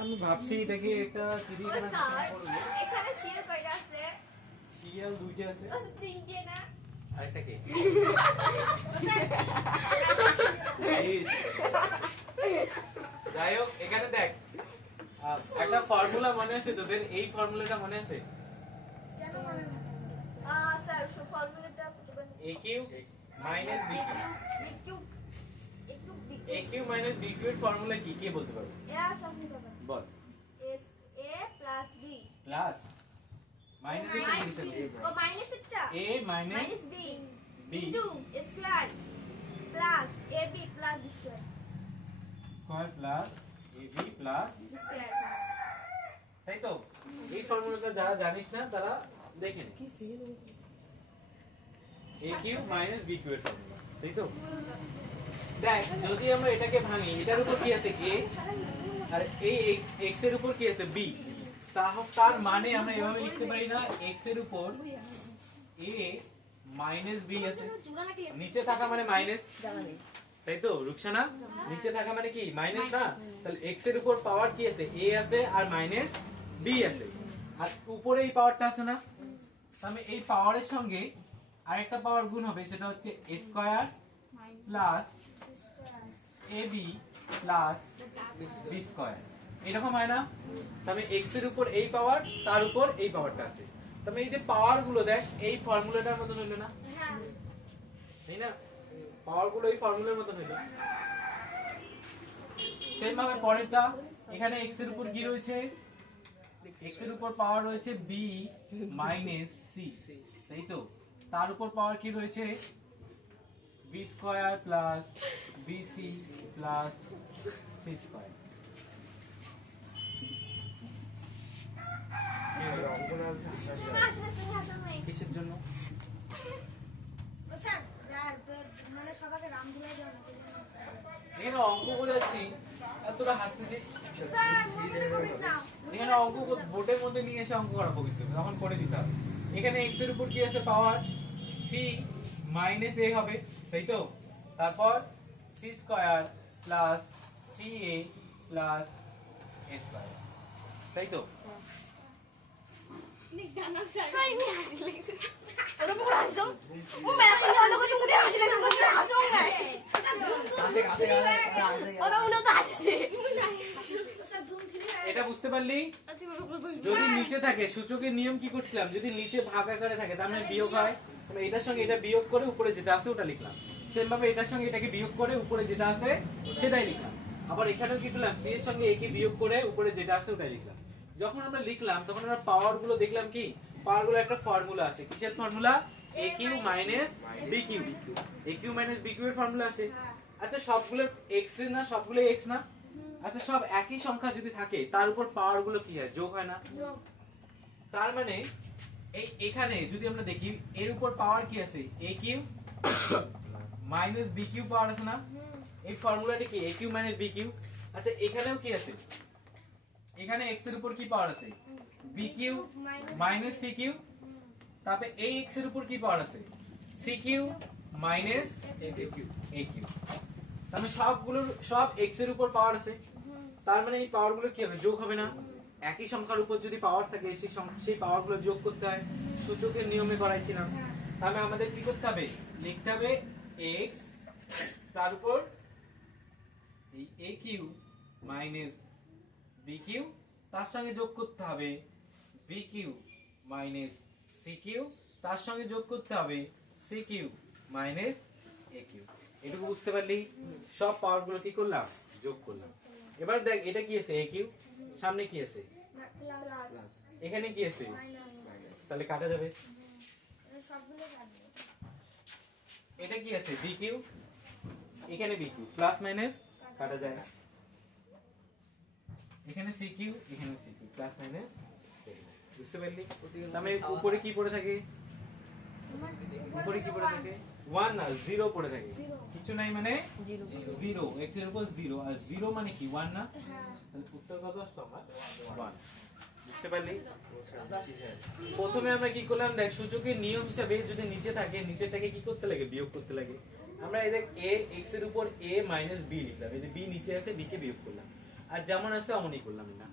আমি ভাবছি এটাকে একটা চিড়িয়াখানা করব। এখানে শিয়াল কয়টা আছে? শিয়াল দুইটা আছে। ও তিনটে না? আরেকটা কি? ওটা যাই হোক, এখানে দেখ একটা ফর্মুলা মনে আছে তোদের? এই ফর্মুলাটা মনে আছে? কেন মনে নেই? স্যার সব ফর্মুলাটা বলবেন। a cube minus b cube. a cube minus b cube এর ফর্মুলা কি কে বলতে পারবে? বল। a plus b plus minus এর কি হিসাবে? ও মাইনাস এটা a minus minus b b into square plus ab plus b square square plus ab plus square. তাই তো? এই ফর্মুলাটা যারা জানিস না তারা দেখে নে। a cube minus b cube এর ফর্মুলা, তাই তো? দেখ, যদি আমরা এটাকে ভাঙি, এটার উপর কি আছে a আর এই x এর উপর কি আছে b, তার মানে আমরা এভাবে লিখতে পারি না x এর উপর a মাইনাস b আছে, নিচে থাকা মানে মাইনাস, তাই তো রুকসানা? নিচে থাকা মানে কি মাইনাস না? তাহলে x এর উপর পাওয়ার কি আছে? a আছে আর মাইনাস b আছে, আর উপরে এই পাওয়ারটা আছে না? তাহলে এই পাওয়ারের সঙ্গে আরেকটা পাওয়ার গুণ হবে, সেটা হচ্ছে a square plus ab plus b square. এরকম হয় না? তাহলে x এর উপর এই পাওয়ার, তার উপর এই পাওয়ারটা আছে। তাহলে এই যে পাওয়ার গুলো দেখ এই ফর্মুলাটার মতন হইলো না? তাই না? পাওয়ার গুলো এই ফর্মুলার মতন হইলো। সেম ভাবে পরেরটা, এখানে x এর উপর কি রয়েছে? x এর উপর পাওয়ার রয়েছে b মাইনাস c, তাই তো? তার উপর পাওয়ার কি রয়েছে? b square plus bc plus c square. কিসের জন্য? এখানে অঙ্ক বোঝাচ্ছি আর তোরা হাসতেছিস। এখানে অঙ্ক বোর্ডের মধ্যে নিয়ে এসে অঙ্ক করা পবিত্র, তখন করে দিতে হবে। এখানে x এর উপর কি আছে? পাওয়ার c মাইনাস a হবে, তাই তো? তারপর c square plus ca plus a square, তাই তো? এটা বুঝতে পারলি? যদি নিচে থাকে, সূচকের নিয়ম কি করছিলাম, যদি নিচে ভাগ আকারে থাকে তার মানে বিয়োগ হয়, তাহলে এটার সঙ্গে এটা বিয়োগ করে উপরে যেটা আছে ওটা লিখলাম। সেম ভাবে এটার সঙ্গে এটাকে বিয়োগ করে উপরে যেটা আছে সেটাই লিখলাম। আবার এখানেও কি করলাম? c এর সঙ্গে a কে বিয়োগ করে উপরে যেটা আছে ওটাই লিখলাম। যখন আমরা লিখলাম তখন আমরা পাওয়ার গুলো দেখলাম কি, পাওয়ার গুলো একটা ফর্মুলা আছে। কিসের formula? a cube minus b cube. a cube minus b cube এর ফর্মুলা আছে। আচ্ছা সবগুলো x এর না? সবগুলো x না? আচ্ছা সব একই সংখ্যা যদি থাকে তার উপর পাওয়ার গুলো কি হয়? যোগ হয় না? তার মানে এই এখানে যদি আমরা দেখি এর উপর পাওয়ার কি আছে? a cube minus b cube power আছে না? এই ফর্মুলাটা কি? a cube minus b cube. আচ্ছা এখানেও কি আছে? এখানে x এর উপর কি পাওয়ার আছে? b cube minus c cube. তারপরে এই x এর উপর কি পাওয়ার আছে? c cube minus a cube. তাহলে সবগুলোর সব x এর উপর পাওয়ার আছে, তার মানে এই পাওয়ার গুলো কি হবে? যোগ হবে না? একই সংখ্যার উপর যদি পাওয়ার থাকে সেই পাওয়ার গুলো যোগ করতে হয়, সূচকের নিয়মে করাইছিলাম। তাহলে আমাদের কি করতে হবে? লিখতে হবে x, তার উপর এই a cube minus b cube, তার সঙ্গে যোগ করতে হবে b cube minus c cube, তার সঙ্গে যোগ করতে হবে c cube minus a cube. এটুকু বুঝতে পারলি? সব পাওয়ার গুলো কি করলাম? যোগ করলাম। এবার দেখ এটা কি আছে? a কিউব, সামনে কি আছে? এখানে কি আছে? তাহলে কাটা যাবে। এটা কি আছে? b কিউব, এখানে b কিউব, প্লাস মাইনাস কাটা যায়। এখানে c কিউব, এখানে c কিউব, প্লাস মাইনাস। বুঝতে পারলি? তাহলে উপরে কি পড়ে থাকে? উপরে কি পড়ে থাকে? 1 না 0 পড়ে থাকে। কিছু নাই মানে 0। x এর উপর 0, আর 0 মানে কি 1 না? তাহলে উত্তর কত আসলো আমার? 1। বুঝতে পারলি? প্রথমে আমরা কি করলাম? দেখ সূচকের নিয়ম হিসাবে যদি নিচে থাকে নিচেরটাকে কি করতে লাগে? বিয়োগ করতে লাগে। আমরা এই দেখ a x এর উপর a মাইনাস b লিখলাম, এই যে b নিচে আছে b কে বিয়োগ করলাম। আর যেমন আছে অমনই করলাম না।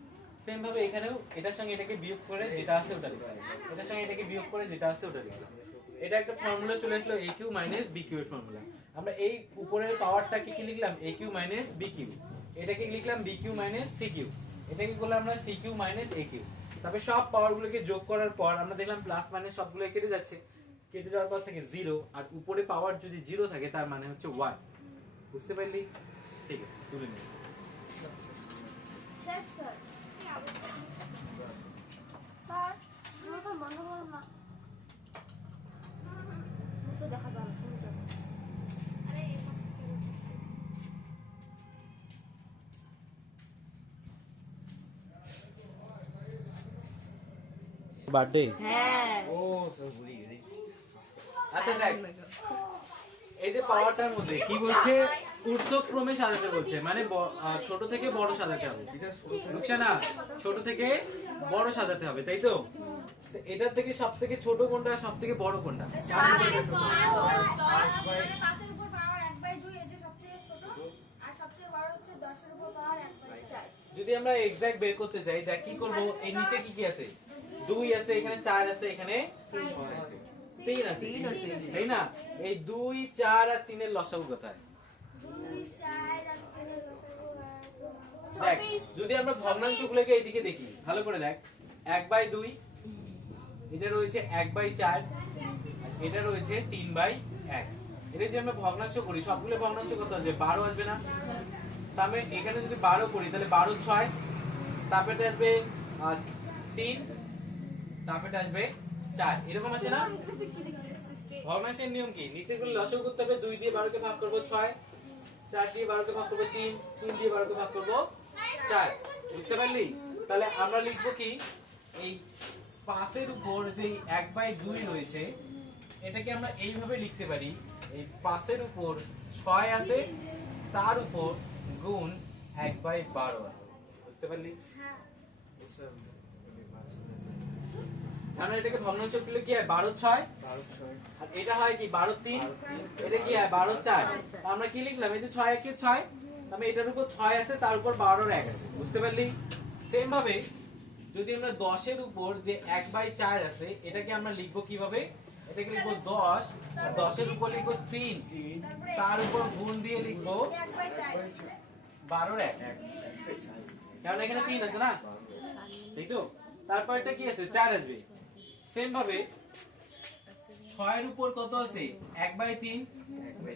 সেম ভাবে এখানেও এটার সঙ্গে এটাকে বিয়োগ করে যেটা আছে ওটা লিখলাম, এটার সঙ্গে এটাকে বিয়োগ করে যেটা আছে ওটা লিখলাম। এটা একটা ফর্মুলা চলে আসলো AQ মাইনাস BQ এর ফর্মুলা। আমরা এই উপরের পাওয়ারটাকে কি লিখলাম AQ মাইনাস BQ, এটাকে লিখলাম BQ মাইনাস CQ, এটাকে করলাম আমরা CQ মাইনাস AQ। তারপরে সব পাওয়ারগুলোকে যোগ করার পর আমরা দেখলাম প্লাস মাইনাস সবগুলো কেটে যাচ্ছে, কেটে যাওয়ার পর থেকে 0, আর উপরে পাওয়ার যদি 0 থাকে তার মানে হচ্ছে 1। বুঝতে পারলি? ঠিক আছে, তুলে নিই। শেষ স্যার। স্যার মোটর বন্ধ করুন না। তো দেখা যাবে শুনতে। আরে বার্থডে। হ্যাঁ ও সব ভুলে গেছি। আচ্ছা দেখ, এই যে পাওয়ারটার মধ্যে কি বলছে, ঊর্ধ্বক্রমে সাজাতে বলছে, মানে ছোট থেকে বড় সাজাতে হবে। রুকসানা, ছোট থেকে বড় সাজাতে হবে, তাই তো? তো এটার থেকে সব থেকে ছোট কোনটা, সব থেকে বড় কোনটা? 5-এর উপর পাওয়ার 1/2, এটা সবচেয়ে ছোট, আর সবচেয়ে বড় হচ্ছে 10-এর উপর পাওয়ার 1/4। যদি আমরা এক্সাক্ট বের করতে চাই, দেখ কি করব, এই নিচে কি কি আছে? 2 আছে, এখানে 4 আছে, এখানে 3 আছে, তাই না? এই 2, 4 আর 3 এর লসাগু কোথায়? 2, 4 আর 3 দেখ, যদি আমরা ভগ্নাংশগুলোকে এইদিকে দেখি, ভালো করে দেখ, 1/2, এটা রয়েছে 1/4, এটা রয়েছে 3/1। এটা যদি আমরা ভগ্নাংশ করি, সবগুলো ভগ্নাংশ কত আসবে? 12 আসবে না? তাহলে এখানে যদি 12 করি, তাহলে 12 6, তারপরে আসবে 3, তারপরে আসবে 4, এরকম আছে না? ভগ্নাংশের নিয়ম কি? নিচের গুলো লসাগু করতে হবে, 2 দিয়ে 12 কে ভাগ করব 6, 4 দিয়ে 12 কে ভাগ করব 3, 3 দিয়ে 12 কে ভাগ করব 4। বুঝতে পারলি? তাহলে আমরা লিখবো কি, এই 5 এর উপর যে 1/2 রয়েছে, এটাকে আমরা এইভাবে লিখতে পারি, এই 5 এর উপর 6 আছে, তার উপর গুণ 1/12 আছে। বুঝতে পারলি? হ্যাঁ আমরা এটাকে ভগ্নাংশ করলে কি হয়? 12 6, 12 6 আর এটা হয় কি 12 3, এটা কি হয় 12 4। আমরা কি লিখলাম, এই যে 6 1 6, তাহলে এটার উপর 6 আছে, তার উপর 12 এর 1 আছে। বুঝতে পারলি? সেম ভাবে যদি আমরা 10 এর উপর যে 1/4 আছে, এটাকে আমরা লিখবো কিভাবে? এটাকে লিখবো 10, আর 10 এর উপর লিখবো 3, তার উপর গুণ দিয়ে লিখবো 12 এর 1, কারণ এখানে 3 আছে না, তাই তো? তারপর এটা কি আছে? 4 আসবে। সেম ভাবে 6 এর উপর কত আছে? 1/3,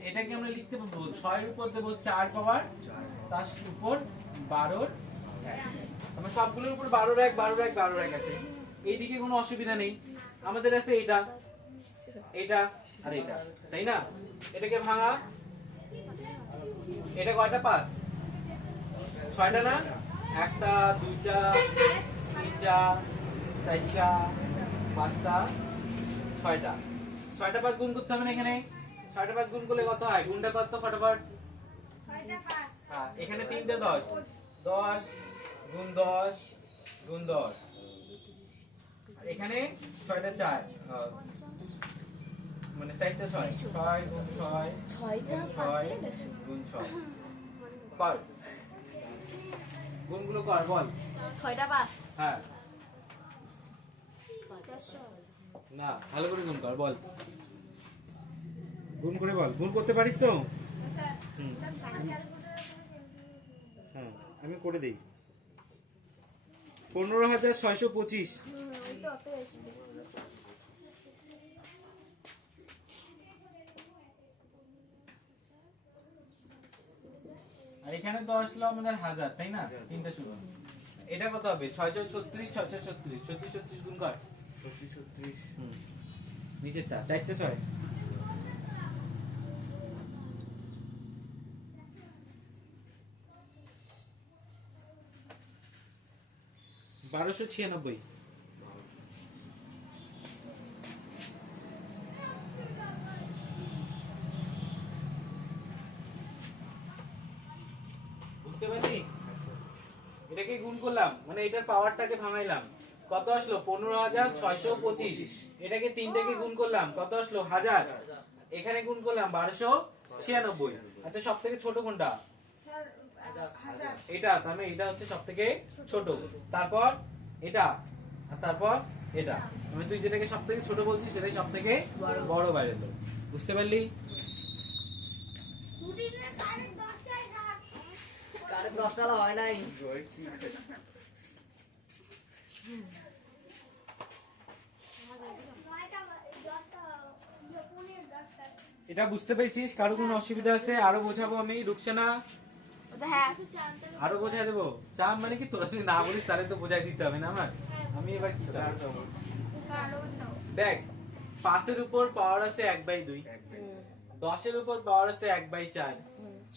এটাকে আমরা লিখতে পারবো 6 এর উপর দেব 4 পাওয়ার, তার উপর 12 এর 1। আমরা সবগুলোর উপর 12 এর 1 12 এর 1 12 এর 1 আছে, এইদিকে কোনো অসুবিধা নেই। আমাদের আছে এটা, এটা আর এটা, তাই না? এটাকে ভাঙা, এটা কয়টা? 5, 6টা না? 1টা 2টা 3টা 4টা 5টা 6টা, 6টা 5 গুণ করতে হবে না এখানে? 6টা 5 গুণ করলে কত হয়? গুণটা কত ফটাফট? 6টা 5, হ্যাঁ, এখানে 3টা 10, 10 গুণ 10 গুণ 10, এখানে 6টা 4, মানে 4টা 6, 6 গুণ 6 গুণ 6 গুণ 6, কর গুণগুলো কর, বল। 6টা 5, হ্যাঁ, না ভালো করে গুণ কর, বল, গুণ করে বল। গুণ করতে পারিস তো? স্যার হুম। স্যার ফাইনাল ক্যালকুলেটর হ্যাঁ, আমি করে দেই। 15,625। ওই তো অত আসবে। আর এখানে 10 লো আমাদের 1000, তাই না? তিনটা শুরু। এটা কত হবে? 6 6 36, 6 6 36, 36 36 গুণ কর। 36 36 হুম, নিচেরটা 4টা 6, 1296। বুঝতে পারলি? এটাকে গুণ করলাম, মানে এটার পাওয়ারটাকে ভাঙাইলাম, কত আসলো? 15,625। এটাকে 3টাকে গুণ করলাম, কত আসলো? 1000। এখানে গুণ করলাম 1296। আচ্ছা, সব থেকে ছোট কোনটা? স্যার এটা তার মানে এটা হচ্ছে সবথেকে ছোট, তারপর এটা, আর তারপর এটা, মানে তুই যেটাকে সবথেকে ছোট বলছিস সেটাই সবথেকে বড় বাইরে এলো। বুঝতে পারলি? কারের 10টা হয় নাই। এটা বুঝতে পেরেছিস? কারো কোনো অসুবিধা আছে? আরো বোঝাবো আমি? রুকসানা আরো বোঝাই দেবো? চাপ মানে কি, তোরা যদি না বলিস তাহলে তো বোঝাই দিতে হবে না আমার। আমি এবার কি চাপ? দেখ, 5 এর উপর পাওয়ার আছে 1/2, 10 এর উপর পাওয়ার আছে 1/4,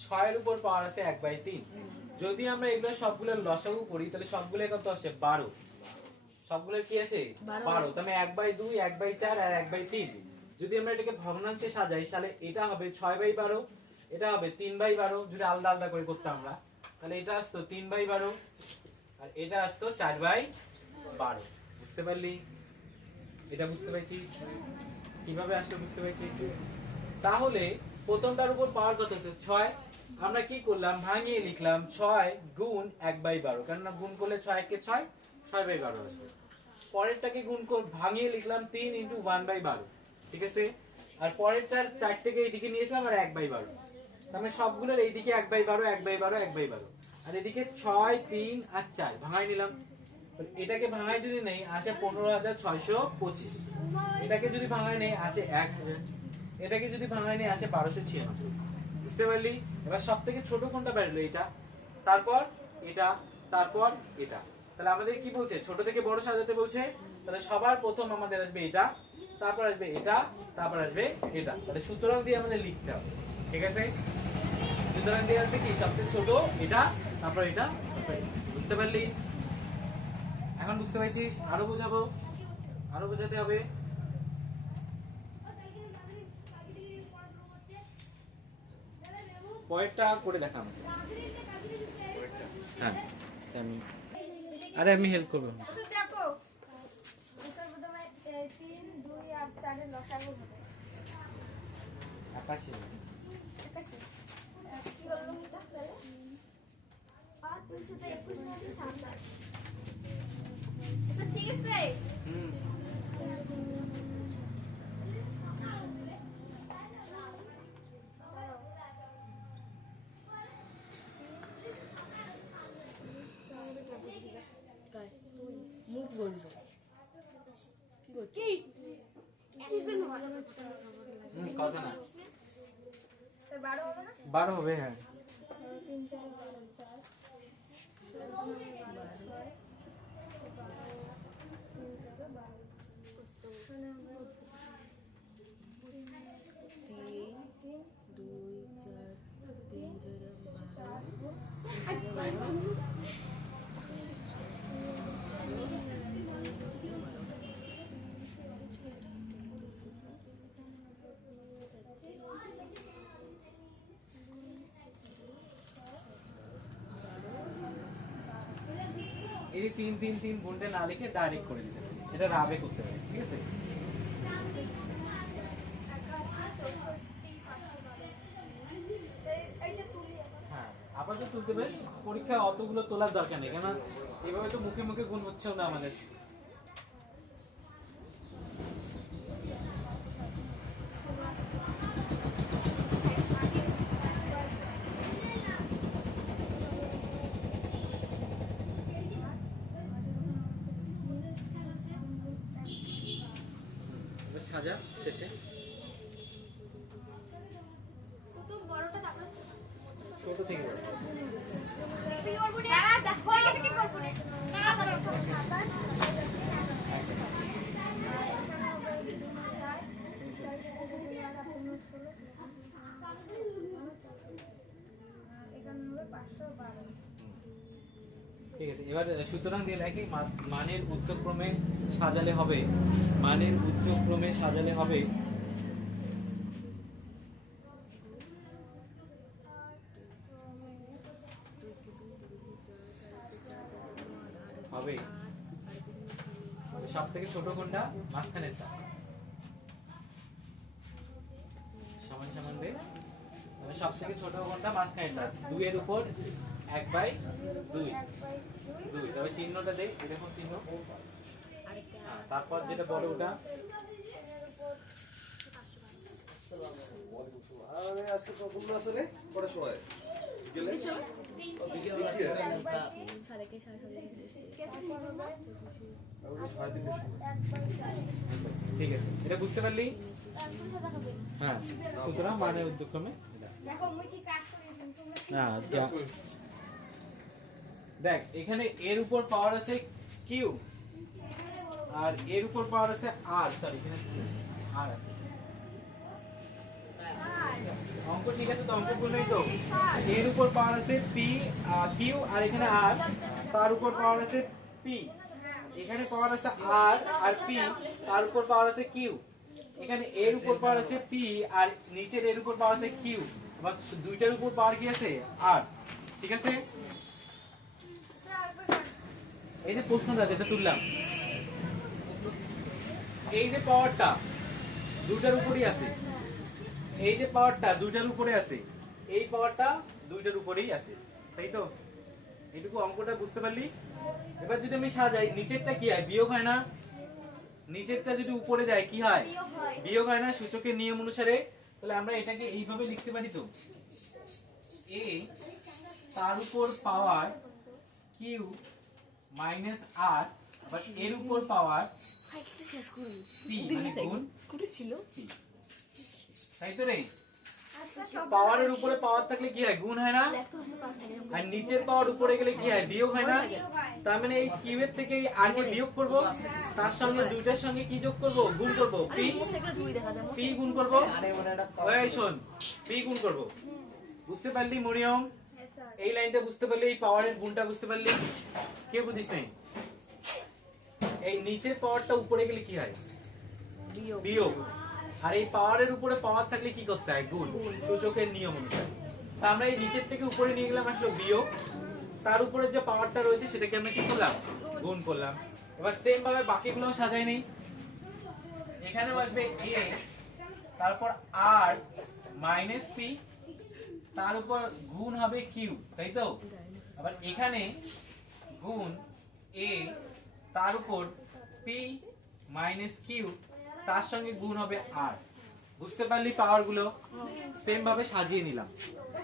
6 এর উপর পাওয়ার আছে 1/3। যদি আমরা এগুলো সবগুলো লসাগু করি তাহলে সবগুলো কত আসে? 12। সবগুলোর কি আছে? 12। তাহলে 1/2, 1/4 আর 1/3। যদি আমরা এটাকে ভগ্নাংশে সাজাই তাহলে এটা হবে 6/12, এটা হবে 3/12। যদি আলাদা আলাদা করে করতাম আমরা তাহলে এটা আসতো 3/12 আর এটা আসতো 4/12। বুঝতে পারলি? এটা বুঝতে পেরেছিস? কিভাবে আসলে বুঝতে পেরেছিস? তাহলে প্রথমটার উপর পাওয়ার কত আছে? 6। আমরা কি করলাম? ভাঙিয়ে লিখলাম 6 গুণ 1/12, কেননা গুণ করলে 6 কে 6, 6/12 আসবে। পরেরটাকে গুণ করে ভাঙিয়ে লিখলাম 3 × 1/12, ঠিক আছে? আর পরেরটার 4টেকে এইদিকে নিয়ে আসলাম আর 1/12। তাহলে সবগুলোর এইদিকে 1/12, 1/12, 1/12, আর এদিকে 6, 3 আর 4 ভাঙাই নিলাম। এটাকে ভাঙাই যদি নেই আসে 15,625, এটাকে যদি ভাঙাই নেই আসে 1000, এটাকে যদি ভাঙাই নেই আসে 1296। বুঝতে পারলি? এবার সব থেকে ছোট কোনটা বেরোলো? এটা, তারপর এটা, তারপর এটা। তাহলে আমাদের কি বলছে? ছোট থেকে বড় সাজাতে বলছে। তাহলে সবার প্রথম আমাদের আসবে এটা, তারপর আসবে এটা, তারপর আসবে এটা। তাহলে সুতরাং দিয়ে আমাদের লিখতে হবে, ঠিক আছে? সুতরাং দিয়ে আসবে কি? সবথেকে ছোট এটা, তারপর এটা, তারপর এটা। বুঝতে পারলি? এখন বুঝতে পারছিস? আরো বোঝাবো, আরো বোঝাতে হবে। পরেরটা করে দেখাম। হ্যাঁ, আরে আমি হেল্প করবো। দেখো প্রথমে 3, 2 আর 4 এর লসাগু হবে 81। কি বললো এটা তাহলে? 5 321 মানে 27। আচ্ছা ঠিক আছে। হুম, মুখ বন্ধ। কি কত না? 12 হবে না? 12 হবে, হ্যাঁ। 3 4 12 4 এই যে 3 3 3 গুণটা না লিখে ডাইরেক্ট করে দিতে হবে। এটা রাবে করতে হবে, ঠিক আছে? হ্যাঁ, আপাতত তুলতে পারিস। পরীক্ষা অতগুলো তোলার দরকার নেই, কেন এভাবে তো মুখে মুখে গুণ হচ্ছেও না আমাদের। সাজা শেষে প্রথম বড়টা তারপর ছোট থেকে বড়। কি করব রে? দাঁড়া দেখো এটা কি করব রে? ঠিক আছে, এবার সুতরাং দিয়ে লেখি মানের উচ্চক্রমে সাজালে হবে। মানের উচ্চক্রমে সাজালে হবে হবে সব থেকে ছোট কোনটা? মাঝখানেরটা। সমান সমান দে। সব থেকে ছোট কোনটা? মাঝখানেরটা। 2 এর উপর 1/2 2 তবে চিহ্নটা দেই এরকম চিহ্ন তারপর যেটা বড় ওটা আরে আজকে কখন আছে রে কটার সময় গেলে ঠিক আছে এটা বুঝতে পারলি হ্যাঁ সুতরাং মানে উদ্যক্রমে দেখো মুই কি কাজ করি তোমরা হ্যাঁ দেখ এখানে এর উপর পাওয়ার আছে কিউ আর এর উপর পাওয়ার আছে আর সরি এখানে আর আছে অঙ্ক ঠিক আছে তো অঙ্ক বললেই তো এর উপর পাওয়ার আছে পি কিউ আর এখানে আর তার উপর পাওয়ার আছে পি এখানে পাওয়ার আছে আর আর পি তার উপর পাওয়ার আছে কিউ এখানে এর উপর পাওয়ার আছে পি আর নিচের এর উপর পাওয়ার আছে কিউ আবার দুইটার উপর পাওয়ার কি আছে আর ঠিক আছে এই যে প্রশ্নটা যেটা তুললাম এই যে পাওয়ারটা দুইটার উপরই আছে এই যে পাওয়ারটা দুইটার উপরে আছে এই পাওয়ারটা দুইটার উপরেই আছে তাই তো এইটুকু অঙ্কটা বুঝতে পারলি এবার যদি আমি সাজাই নিচেরটা কি হয় বিয়োগ হয় না নিচেরটা যদি উপরে যায় কি হয় বিয়োগ হয় না সূচকের নিয়ম অনুসারে তাহলে আমরা এটাকে এইভাবে লিখতে পারি তো a তার উপর পাওয়ার q মাইনাস r আবার এর উপর পাওয়ার p মানে গুণ p তাই তো রে পাওয়ারের উপরে পাওয়ার থাকলে কি হয় গুণ হয় না আর নিচের পাওয়ার উপরে গেলে কি হয় বিয়োগ হয় না তার মানে এই কিউ এর থেকে এই আর কে বিয়োগ করব তার সঙ্গে দুইটার সঙ্গে কি যোগ করব গুণ করব p গুণ করব ওই শোন p গুণ করব বুঝতে পারলি মরিয়ম এই লাইনটা বুঝতে পারলি এই পাওয়ারের গুণটা বুঝতে পারলি কে বুঝিস নাই এই নিচের পাওয়ারটা উপরে গেলে কি হয় বিয়োগ আর এই পাওয়ারের উপরে পাওয়ার থাকলে কি করতে হয় গুণ সূচকের নিয়ম অনুসারে তা আমরা এই নিচের থেকে উপরে নিয়ে গেলাম আসলে বিয়োগ তার উপরে যে পাওয়ারটা রয়েছে সেটাকে আমরা কি করলাম গুণ করলাম এবার সেম ভাবে বাকিগুলো সাজাই নেই এখানেও আসবে a তারপর r মাইনাস p তার উপর গুণ হবে q তাই তো আবার এখানে গুণ a তার উপর p মাইনাস q তার সঙ্গে গুণ হবে r বুঝতে পারলি পাওয়ার গুলো সেম ভাবে সাজিয়ে নিলাম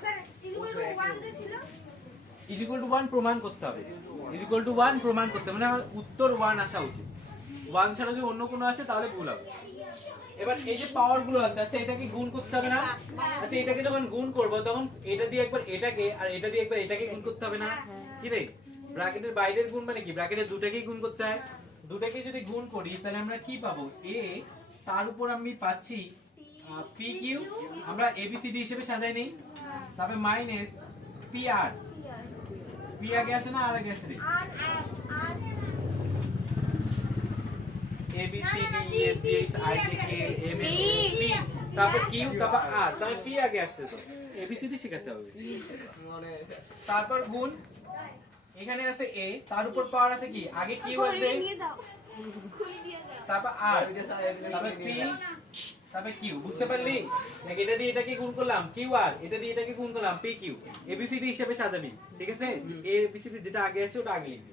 স্যার = 1 যে ছিল ইকুয়াল টু 1 প্রমাণ করতে হবে ইকুয়াল টু 1 প্রমাণ করতে হবে মানে আমার উত্তর 1 আসা উচিত 1 ছাড়া যদি অন্য কোনো আসে তাহলে ভুল হবে এবার এই যে পাওয়ার গুলো আছে আচ্ছা এটাকে গুণ করতে হবে না আচ্ছা এটাকে যখন গুণ করব তখন এটা দিয়ে একবার এটাকে আর এটা দিয়ে একবার এটাকে গুণ করতে হবে না কি রে ব্র্যাকেটের বাইরের গুণ মানে কি ব্র্যাকেটের দুটাকেই গুণ করতে হয় দুটাকে যদি গুণ করি তাহলে আমরা কি পাবো a তার উপর আমি পাচ্ছি pq আমরা abcd হিসেবে সাজাই নেই তবে মাইনাস pr p আগে আসে না আর আগে আসে রে a b c d e f g h i j k l m n p তারপর q তারপর r তাহলে p আগে আসছে তো abcd শেখাতে হবে তারপর গুণ এখানে আছে a তার উপর পাওয়ার আছে কি আগে q আসবে তারপর r তারপর p তারপর q বুঝতে পারলি নাকি এটা দিয়ে এটাকে গুণ করলাম q r এটা দিয়ে এটাকে গুণ করলাম p q abcd হিসেবে সাজাবি ঠিক আছে a b c d যেটা আগে আসে ওটা আগে লিখবি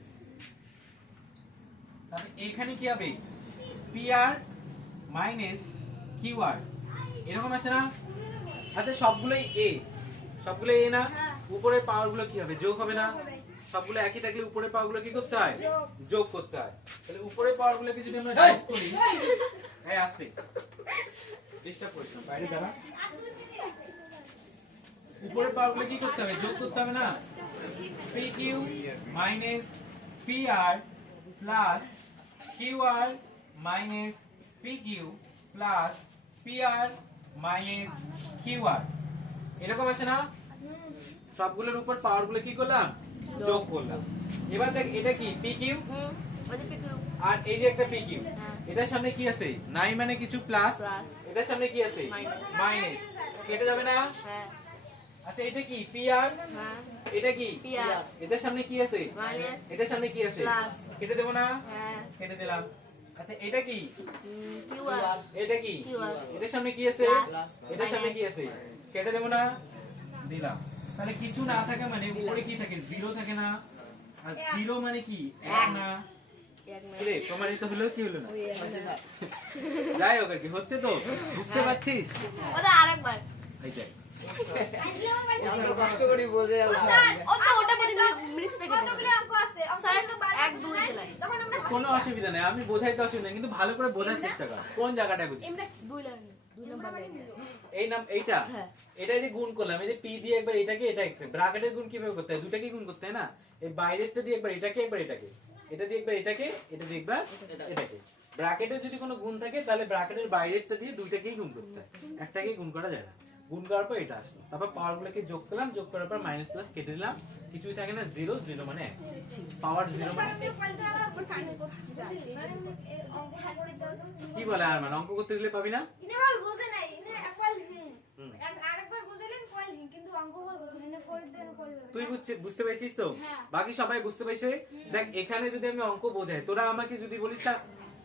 তাহলে এখানে কি হবে pr মাইনাস qr এরকম আছে না আচ্ছা সবগুলোই a সবগুলো a না উপরের পাওয়ার গুলো কি হবে যোগ হবে না সবগুলো একই থাকলে উপরের পাওয়ার গুলো কি করতে হয় যোগ করতে হয় তাহলে উপরের পাওয়ার গুলোকে যদি আমরা যোগ করি এই আস্তে ডিস্টার্ব করিস না বাইরে দাঁড়া উপরের পাওয়ার গুলো কি করতে হবে যোগ করতে হবে না pq minus pr plus qr minus pq plus pr minus qr এরকম আছে না সবগুলোর উপর পাওয়ার গুলো কি করলাম যোগ করলাম এবার দেখ এটা কি pq আর এই যে একটা pq এটার সামনে কি আছে নাই মানে কিছু প্লাস এটার সামনে কি আছে মাইনাস কেটে যাবে না আচ্ছা এটা কি pr এটা কি এটার সামনে কি আছে এটার সামনে কি আছে কেটে দেব না কেটে দিলাম আচ্ছা এটা কি এটা কি এটার সামনে কি আছে এটার সামনে কি আছে কেটে দেব না দিলাম তাহলে কিছু না থাকে মানে উপরে কি থাকে, জিরো থাকে না, আর জিরো মানে কি এক না। রে প্রমাণিত হলো কি হলো না? যাই হোক আর কি হচ্ছে তো, বুঝতে পারছিস? ওটা আরেকবার এইটাই এত কষ্ট করে বোঝে ওটা বলি না মিনিট থেকে কতগুলো অঙ্ক আছে স্যার 1 2 জেলায় তখন আমরা কোনো অসুবিধা নেই, আমি বোঝাইতে অসুবিধা নেই, কিন্তু ভালো করে বোঝার চেষ্টা কর কোন জায়গাটায় বুঝিস। এমনি 2 লাইন 2 নাম্বার লাইন এই নাম এইটা হ্যাঁ। এটা যে গুণ করলাম, এই যে পি দিয়ে একবার এটাকে এটা একটা ব্র্যাকেটের গুণ কিভাবে করতে হয়, দুটাকে গুণ করতে হয় না, এই বাইরেরটা দিয়ে একবার এটাকে একবার এটাকে, এটা দিয়ে একবার এটাকে, এটা দিয়ে একবার এটাকে। ব্র্যাকেটে যদি কোনো গুণ থাকে তাহলে ব্র্যাকেটের বাইরেরটা দিয়ে দুইটাকেই গুণ করতে হয়, একটাকেই গুণ করা যায় না। গুণ করার পর এটা আসলো, তারপর পাওয়ার গুলোকে যোগ করলাম, যোগ করার পর মাইনাস প্লাস কেটে দিলাম, কিছুই থাকে না, জিরো, জিরো মানে এক, পাওয়ার জিরো মানে কি বলে আর মানে অঙ্ক করতে দিলে পাবি না। বুঝে নাই আরেকবার বুঝাইলেন কইলেন কিন্তু অঙ্ক বুঝলেন না করে দেন তুই বুঝতে পেরেছিস তো? বাকি সবাই বুঝতে পেরেছে? দেখ এখানে যদি আমি অঙ্ক বোঝাই, তোরা আমাকে যদি বলিস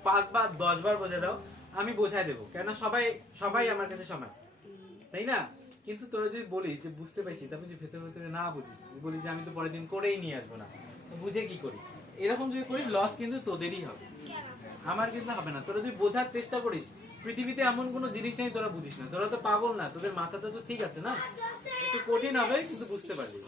5 বার 10 বার বোঝাই দাও, আমি বোঝাই দেবো, কেন সবাই আমার কাছে সমান, তাই না? কিন্তু তোরা যদি বলিস যে বুঝতে পারছি, তারপর যে ভেতরে ভেতরে না বুঝিস, বলিস যে আমি তো পরের দিন করেই নিয়ে আসবো না, বুঝে কি করি, এরকম যদি করিস লস কিন্তু তোদেরই হবে, আমার কিন্তু হবে না। তোরা যদি বোঝার চেষ্টা করিস, পৃথিবীতে এমন কোনো জিনিস নেই তোরা বুঝিস না, তোরা তো পাগল না, তোদের মাথাটা তো ঠিক আছে না, একটু কঠিন হবে কিন্তু বুঝতে পারবি।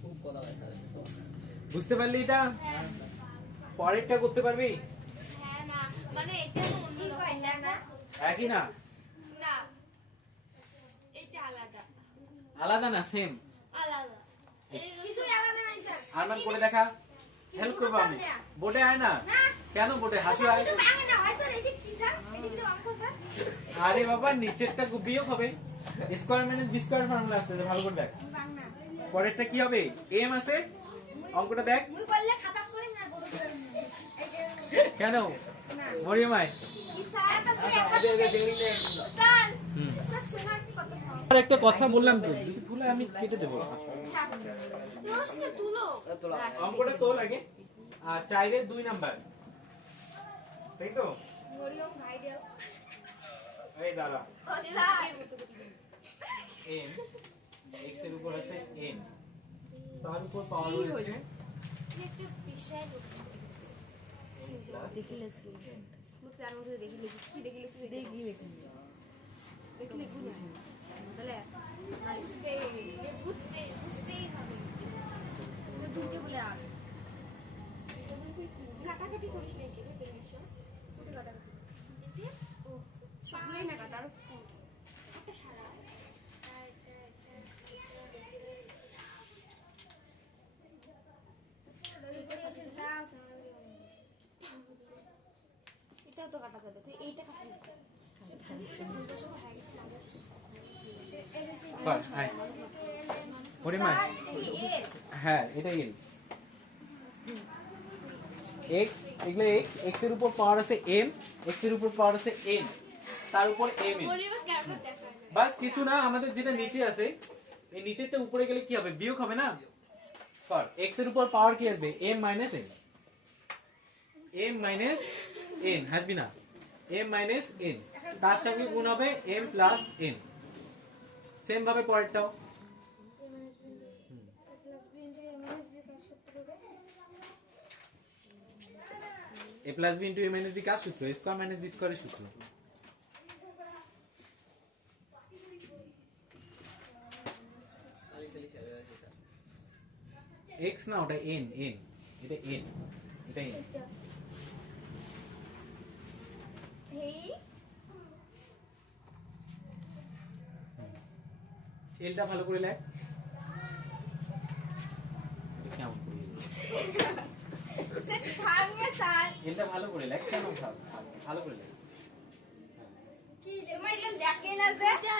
খুব বলা হয় বুঝতে পারলি? এটা পরেরটা করতে পারবি? হ্যাঁ না মানে এটা কি কয় না একই না, না এটা আলাদা আলাদা না, সেম। আলাদা কিছু আলাদা নাই স্যার আরমান করে দেখা, হেল্প করবো আমি। বোর্ডে আয় না, কেন বোর্ডে হাসু আয়? কিন্তু বাংলা না হয় স্যার এটা কি স্যার এটা কি অঙ্ক স্যার আরে বাবা নিচেরটা বিয়োগ হবে, square minus B square formula আছে, ভালো করে দেখ। বাংলা পরেরটা কি হবে? এম আছে, অঙ্কটা দেখ। মুই করলে খাতা করে না বড় কেন মরিয়মাই? কি স্যার তো তুই একবার স্যার স্যার শোনার কি কথা আর একটা কথা বললাম তো, যদি ভুলে আমি কেটে দেবো। প্রশ্ন তুলো অঙ্কটা তো লাগে, আর 4 এর 2 নাম্বার, তাই তো? মরিয়ম ভাইরাল এই দাঁড়া, স্যার এন x এর উপর আছে n, তার উপর পাওয়ার রয়েছে একটা বিষয় হচ্ছে দেখিলে মুখে আর মধ্যে দেখি লিখি কি দেখি লিখি দেখিলে দেখি লিখি তাহলে বুঝতেই হবে যে দুটো বলে আর কাটাকাটি করিস না কি পেরেশন কুটি কাটাকাটি এটি ও সবগুলোই না কাটার একটা সারা এটাও তো কাটা যাবে তুই এইটা কাটা নিতে বাস আয় মরিয়মাই। হ্যাঁ এটা n, x এগুলো x এর উপর পাওয়ার আছে m, x এর উপর পাওয়ার আছে n, তার উপর m n, বাস কিছু না। আমাদের যেটা নিচে আছে, এই নিচেরটা উপরে গেলে কি হবে? বিয়োগ হবে না। কর x এর উপর পাওয়ার কি আসবে? m minus n, m minus n আসবে না, m মাইনাস n, তার সঙ্গে গুণ হবে m প্লাস n। সেম ভাবে পরেরটাও a plus b into a minus b কার সূত্র? a স্কয়ার মাইনাস b স্কয়ারের সূত্র। x না, ওটা n, n এটা n, এটা n। এলটা ভালো করে লেখ, কেমন করে এলটা ভালো করে লেখ, কেন ভালো করে লেখ,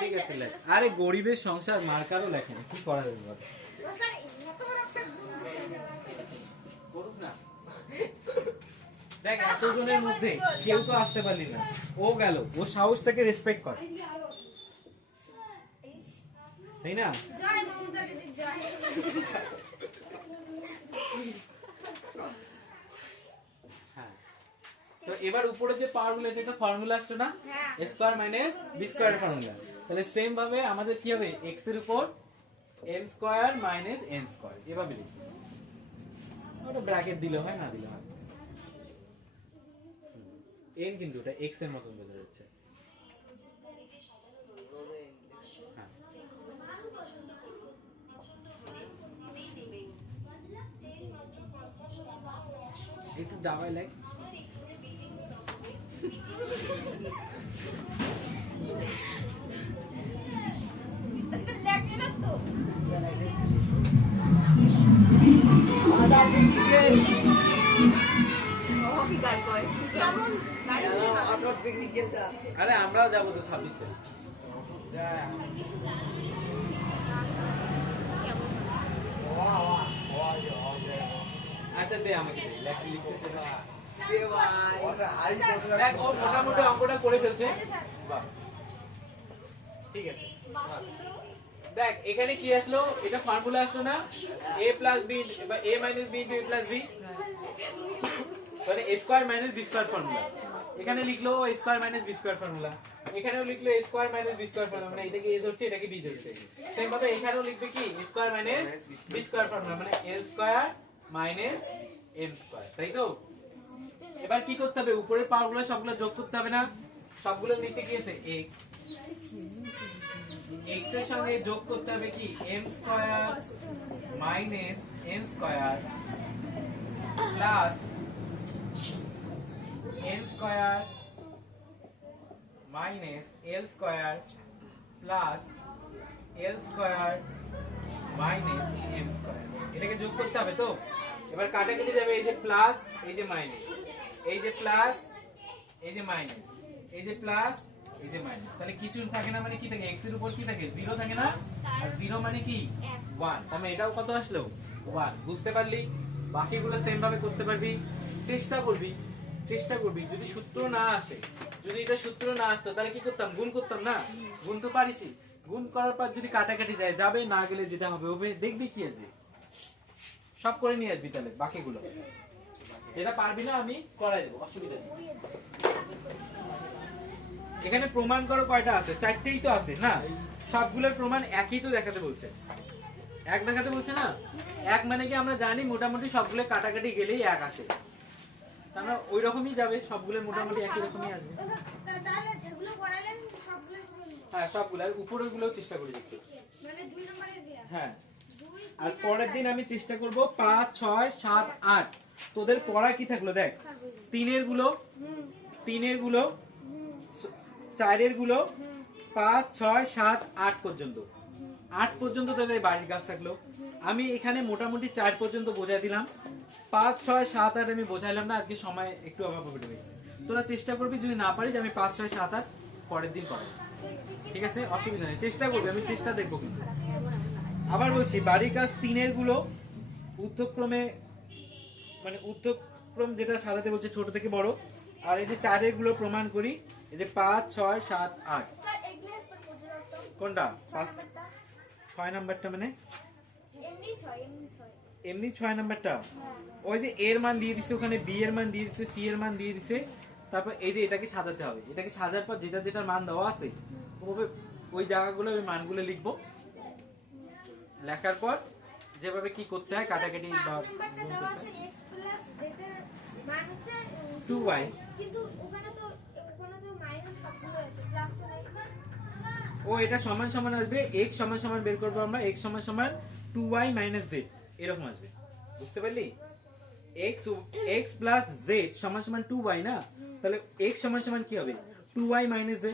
ঠিক আছে লেখ। আরে গরিবের সংসার, মার্কারও লেখে না, কি করা যাবে বল? করুক না। দেখ এতজনের মধ্যে কেউ তো আসতে পারলি না, ও গেল, ও সাহসটাকে রেসপেক্ট কর, তাই না? হ্যাঁ, তো এবার উপরে যে পাওয়ার গুলো এটা ফর্মুলা আসছে না, a square minus B square formula. তাহলে সেম ভাবে আমাদের কি হবে, x এর উপর m square minus n square, এভাবে লিখব। ওটা ব্র্যাকেট দিলে হয়, না দিলে হয়। n কিন্তু এটা x এর মতন বোঝা যাচ্ছে। হ্যাঁ, একটু দাবাই লাগ। আচ্ছা লাগে না তো কেমন গাড়ি আপনার পিকনিক গেছে আরে আমরাও যাবো তো 26 তারিখ। আচ্ছা দে আমাকে দে, লেখা লিখতেছে না। দেখ ও মোটামুটি অঙ্কটা করে ফেলছে। বাহ, ঠিক আছে। দেখ এখানে কি আসলো, এটা ফর্মুলা আসলো না, a প্লাস b বা a minus b into a plus b, মানে a square minus b square formula. এখানে লিখলো a square minus b square formula, এখানেও লিখলো a square minus b square formula, মানে এটাকে a ধরছে এটাকে b ধরছে। সেম ভাবে এখানেও লিখবে কি a square minus b square formula, মানে a square minus m square, তাই তো? এবার কি করতে হবে, উপরের পাওয়ারগুলো সবগুলো যোগ করতে হবে না, সবগুলোর নিচে কি আছে x, x এর সঙ্গে যোগ করতে হবে কি m square minus n square plus n square minus l square plus l square minus m square, এটাকে যোগ করতে হবে তো। এবার কাটাকাটি যাবে, এই যে প্লাস এই যে মাইনাস, এই যে প্লাস এই যে মাইনাস, এই যে প্লাস এই যে মাইনাস, তাহলে কিছু থাকে না, মানে কি থাকে, x এর উপর কি থাকে, 0 থাকে না, আর 0 মানে কি 1, তাহলে এটাও কত আসলো 1। বুঝতে পারলি? বাকিগুলো সেম ভাবে করতে পারবি, চেষ্টা করবি, চেষ্টা করবি। যদি সূত্র না আসে, যদি এটা সূত্র না আসতো তাহলে কি করতাম, গুণ করতাম না, গুণ তো পারিস। গুণ করার পর যদি কাটাকাটি যায় যাবে, না গেলে যেটা হবে হবে, দেখবি কি আসবে, সব করে নিয়ে আসবি। তাহলে বাকিগুলো যেটা পারবি না আমি করাই দেবো, অসুবিধা নেই। এখানে প্রমাণ করো কয়টা আছে, 4টেই তো আছে না, সবগুলোর প্রমাণ একই তো দেখাতে বলছে, এক দেখাতে বলছে না। এক মানে কি আমরা জানি মোটামুটি সবগুলো কাটাকাটি গেলেই এক আসে, আমরা ওই রকমই যাবে, সবগুলো মোটামুটি একই রকমই আসবে। তাহলে যেগুলো করালেন সবগুলো হ্যাঁ সবগুলো, আর উপরের গুলোও চেষ্টা করে দেখতে। মানে 2 নম্বরের দেয়া হ্যাঁ, 2 আর পরের দিন আমি চেষ্টা করব 5 6 7 8। তোদের পড়া কি থাকলো দেখ, 3 গুলো, 3 গুলো, 4 গুলো, 5 6 7 8 পর্যন্ত, 8 পর্যন্ত তোদের বাড়ির কাজ থাকলো। আমি এখানে মোটামুটি 4 পর্যন্ত বোঝাই দিলাম, 5 6 7 8 আমি বোঝাইলাম না, আজকে সময় একটু অভাব হবে। তোরা চেষ্টা করবি, যদি না পারিস আমি 5 6 7 8 পরের দিন পড়াই, ঠিক আছে? অসুবিধা নেই, চেষ্টা করবি, আমি চেষ্টা দেখবো। কিন্তু আবার বলছি, বাড়ির কাজ 3 গুলো ঊর্ধ্বক্রমে, মানে ঊর্ধ্বক্রম যেটা সাজাতে বলছে ছোট থেকে বড়, আর এই যে 4 গুলো প্রমাণ করি, এই যে 5 6 7 8। স্যার এগুলো পর পর্যন্ত কোনটা 6 নাম্বারটা, মানে এমনি 6 এমনি 6 নাম্বারটা, ওই যে এর মান দিয়ে দিছে, ওখানে বি এর মান দিয়ে দিছে, সি এর মান দিয়ে দিছে, তারপর এই যে এটাকে সাজাতে হবে, এটাকে সাজার পর যেটা যেটা মান দেওয়া আছে ওই জায়গাগুলো ওই মানগুলো লিখবো, লেখার পর যেভাবে কি করতে হয় কাটাকাটি বা নাম্বারটা দেওয়া আছে x প্লাস z এর মান হচ্ছে 2y, কিন্তু ওখানে তো মাইনাস সবগুলো আছে, প্লাস তো নাই। ও এটা সমান সমান আসবে, x সমান সমান বের করবো আমরা, x সমান সমান 2y মাইনাস z, এরকম আসবে। বুঝতে পারলি? x প্লাস z সমান সমান 2y না, তাহলে x সমান সমান কি হবে, 2y মাইনাস z,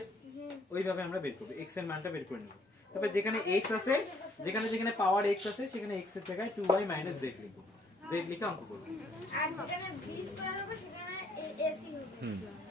ওইভাবে আমরা বের করবো, x এর মানটা বের করে নেব। তারপর যেখানে x আছে, যেখানে যেখানে পাওয়ার x আছে, সেখানে x এর জায়গায় 2y মাইনাস z লিখবো, z লিখে অঙ্ক করবো। আর যেখানে b স্কয়ার হবে সেখানে ac হবে।